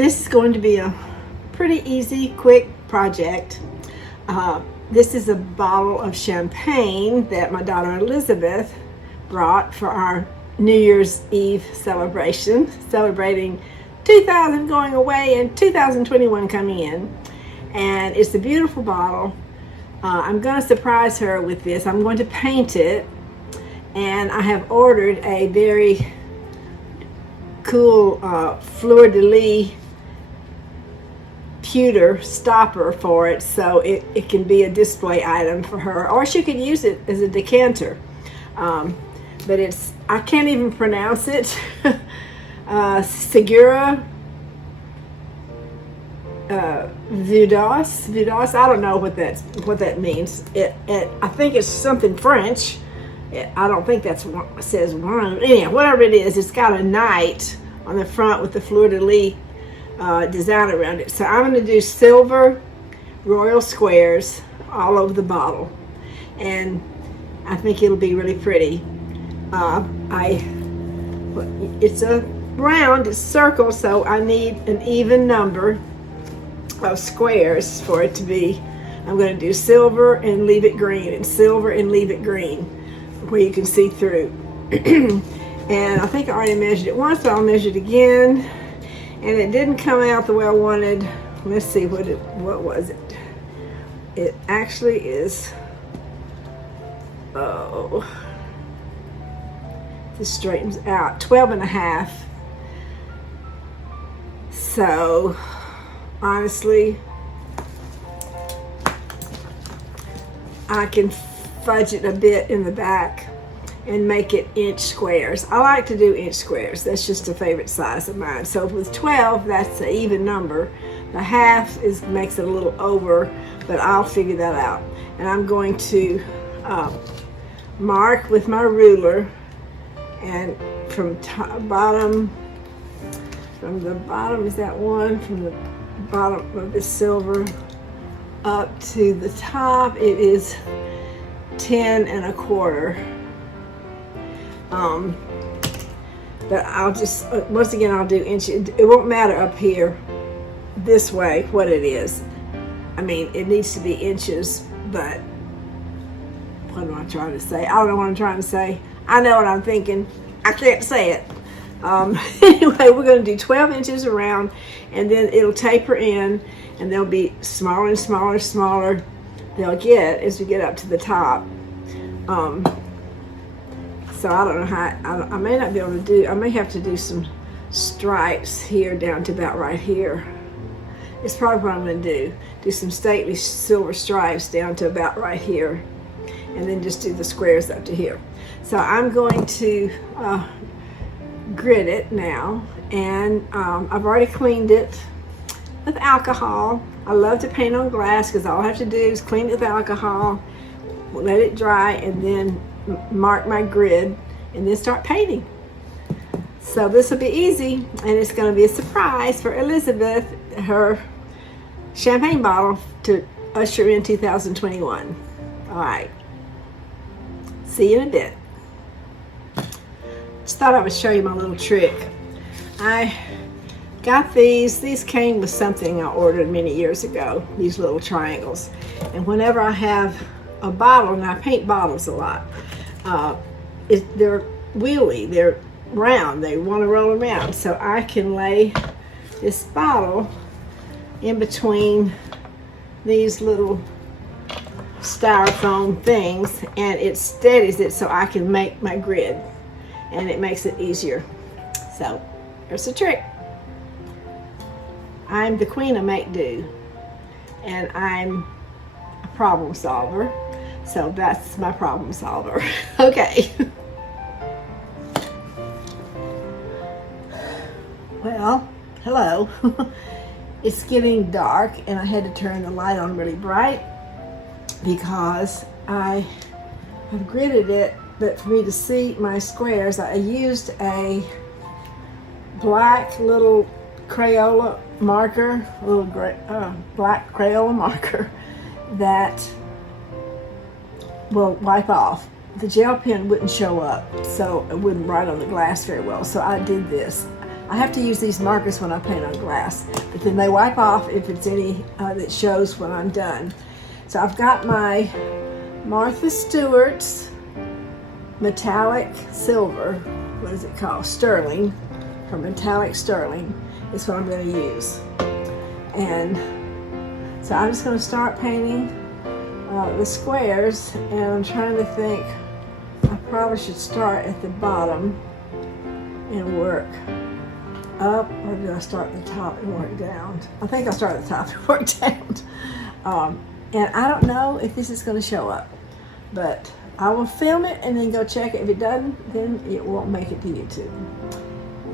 This is going to be a pretty easy, quick project. This is a bottle of champagne that my daughter Elizabeth brought for our New Year's Eve celebration, celebrating 2000 going away and 2021 coming in. And it's a beautiful bottle. I'm going to surprise her with this. I'm going to paint it, and I have ordered a very cool fleur-de-lis pewter stopper for it, so it can be a display item for her, or she could use it as a decanter. But I can't even pronounce it. Segura Vidas. I don't know what that means. I think it's something French. I don't think that's what it says. Anyhow, whatever it is, it's got a knight on the front with the fleur-de-lis design around it. So I'm going to do silver royal squares all over the bottle, and I think it'll be really pretty. It's a round, it's circle, so I need an even number of squares for it to be. I'm going to do silver and leave it green, and silver and leave it green, where you can see through. And I think I already measured it once, but I'll measure it again. And it didn't come out the way I wanted. Let's see, what was it? It actually is, this straightens out, 12.5. So honestly, I can fudge it a bit in the back and make it inch squares. I like to do inch squares. That's just a favorite size of mine. So with 12, that's an even number. The half makes it a little over, but I'll figure that out. And I'm going to mark with my ruler, and from the bottom, is that one? From the bottom of the silver up to the top, it is 10 1/4. But I'll just, once again, I'll do inches. It won't matter up here this way what it is. I mean, it needs to be inches, but what am I trying to say? I don't know what I'm trying to say. I know what I'm thinking. I can't say it. Anyway, we're going to do 12 inches around, and then it'll taper in, and they'll be smaller and smaller and smaller they'll get as we get up to the top. So I don't know how, I may not be able to do, I may have to do some stripes here down to about right here. It's probably what I'm going to do. Do some stately silver stripes down to about right here, and then just do the squares up to here. So I'm going to grit it now, and I've already cleaned it with alcohol. I love to paint on glass because all I have to do is clean it with alcohol, let it dry, and then mark my grid, and then start painting. So this will be easy, and it's going to be a surprise for Elizabeth, her champagne bottle, to usher in 2021. All right, see you in a bit. Just thought I would show you my little trick. I got these came with something I ordered many years ago, these little triangles. And whenever I have a bottle, and I paint bottles a lot, they're wheelie, they're round, they want to roll around. So I can lay this bottle in between these little styrofoam things, and it steadies it so I can make my grid, and it makes it easier. So there's a trick. I'm the queen of make do, and I'm a problem solver, so that's my problem solver. Okay. Well, hello. It's getting dark, and I had to turn the light on really bright because I have gridded it, but for me to see my squares, I used a black little Crayola marker, a little black Crayola marker that will wipe off. The gel pen wouldn't show up, so it wouldn't write on the glass very well, so I did this. I have to use these markers when I paint on glass, but then they wipe off if it's any that shows when I'm done. So I've got my Martha Stewart's metallic silver, what is it called? Sterling, or metallic sterling is what I'm going to use. And so I'm just going to start painting the squares, and I'm trying to think, I probably should start at the bottom and work up, or do I start at the top and work down? I think I'll start at the top and work down. And I don't know if this is going to show up, but I will film it and then go check it. If it doesn't, then it won't make it to YouTube.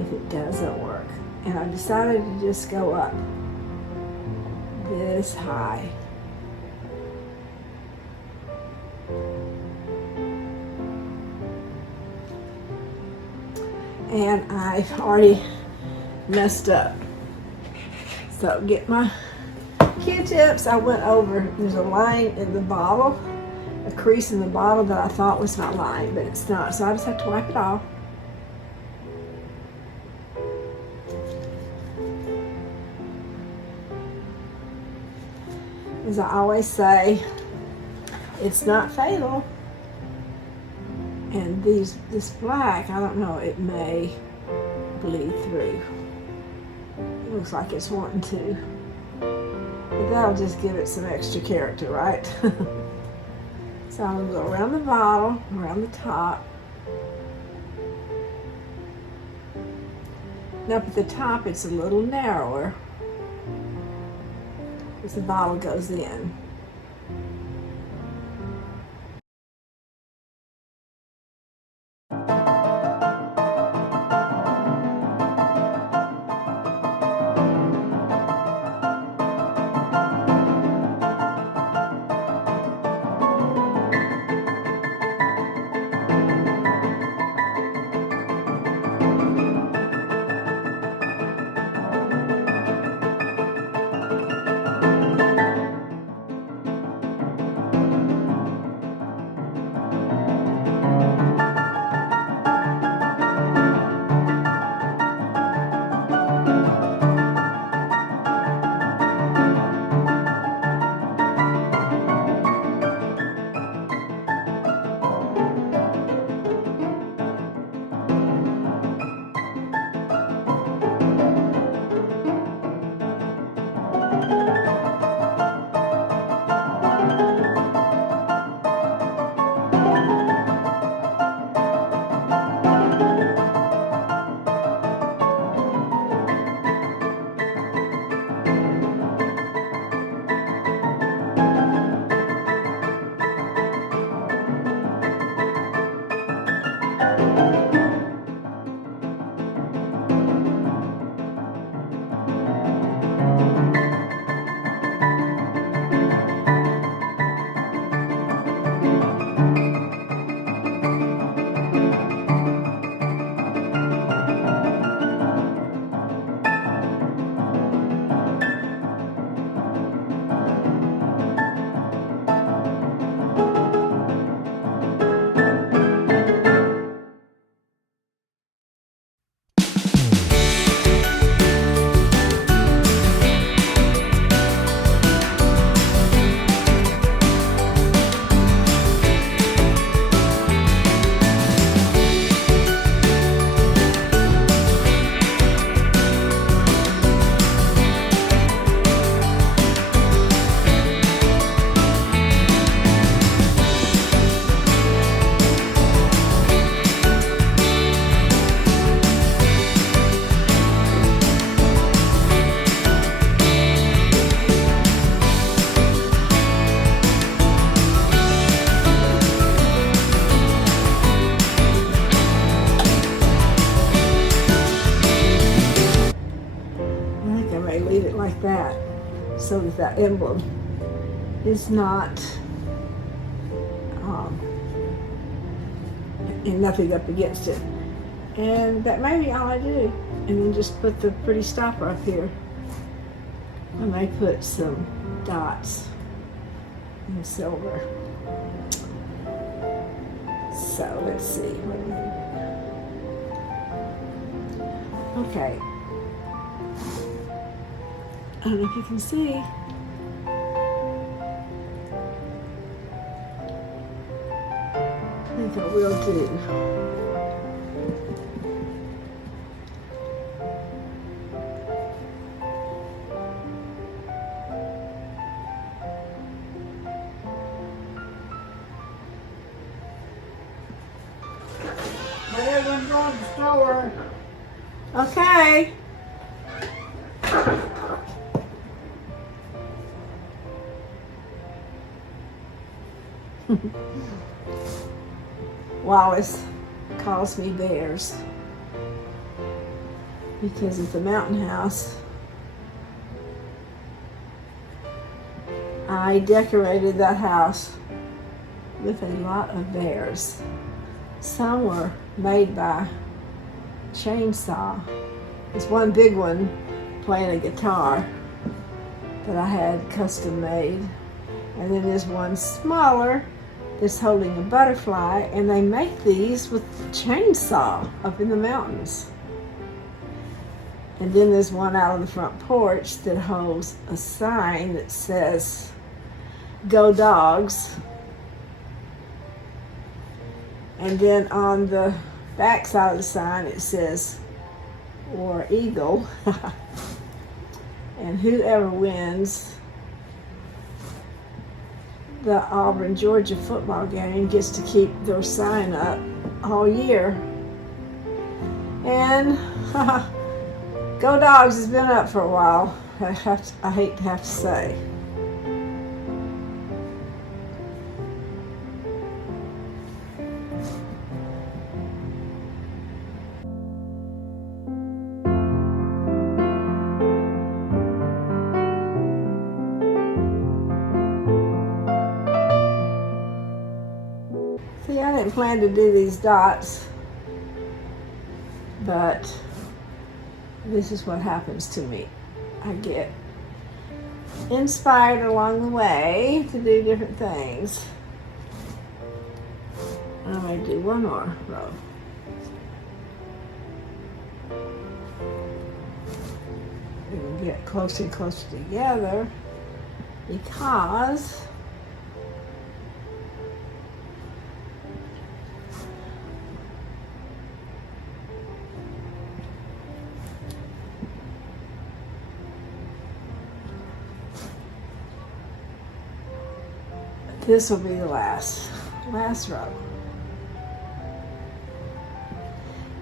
If it does, it'll work. And I decided to just go up this high. And I've already messed up. So get my Q-tips. I went over, there's a line in the bottle, a crease in the bottle that I thought was my line, but it's not. So I just have to wipe it off. As I always say, it's not fatal. And this black, I don't know, it may bleed through. It looks like it's wanting to. But that'll just give it some extra character, right? So I'm going to go around the bottom, around the top. And up at the top, it's a little narrower as the bottle goes in. Like that, so that emblem is not and nothing up against it. And that may be all I do. And then just put the pretty stopper up here. I may put some dots in silver. So let's see. Okay. don't know if you can see. I think I will do. Everyone's going to the store. Okay. Wallace calls me Bears because at the mountain house I decorated that house with a lot of bears. Some were made by chainsaw. There's one big one playing a guitar that I had custom made, and then there's one smaller that's holding a butterfly, and they make these with chainsaw up in the mountains. And then there's one out on the front porch that holds a sign that says "Go Dogs," and then on the back side of the sign it says "War Eagle." And whoever wins the Auburn-Georgia football game gets to keep their sign up all year. And Go Dogs has been up for a while, I hate to have to say. See, I didn't plan to do these dots, but this is what happens to me. I get inspired along the way to do different things. I'm going to do one more row. We can get closer and closer together because this will be the last row.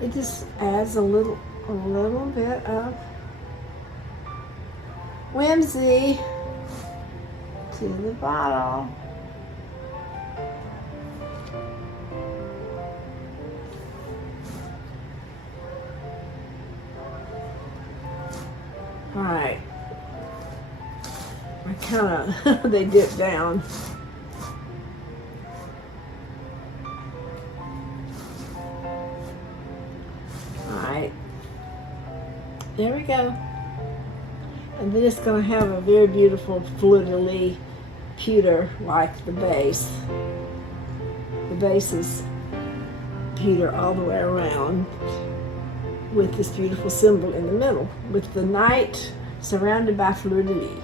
It just adds a little bit of whimsy to the bottle. All right. I kind of they dip down. There we go. And then it's going to have a very beautiful fleur-de-lis pewter like the base. The base is pewter all the way around with this beautiful symbol in the middle with the knight surrounded by fleur-de-lis.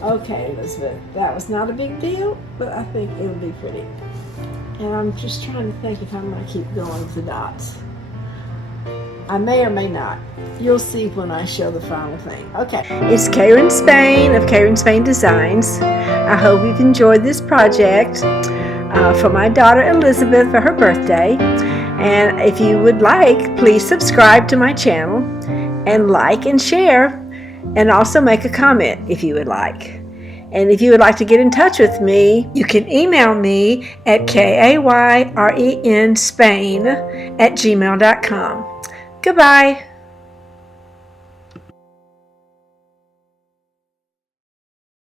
Okay, Elizabeth, that was not a big deal, but I think it'll be pretty. And I'm just trying to think if I'm going to keep going with the dots. I may or may not. You'll see when I show the final thing. Okay. It's Kayren Spain of Kayren Spain Designs. I hope you've enjoyed this project for my daughter Elizabeth for her birthday. And if you would like, please subscribe to my channel and like and share, and also make a comment if you would like. And if you would like to get in touch with me, you can email me at kayrenspain@gmail.com. Goodbye.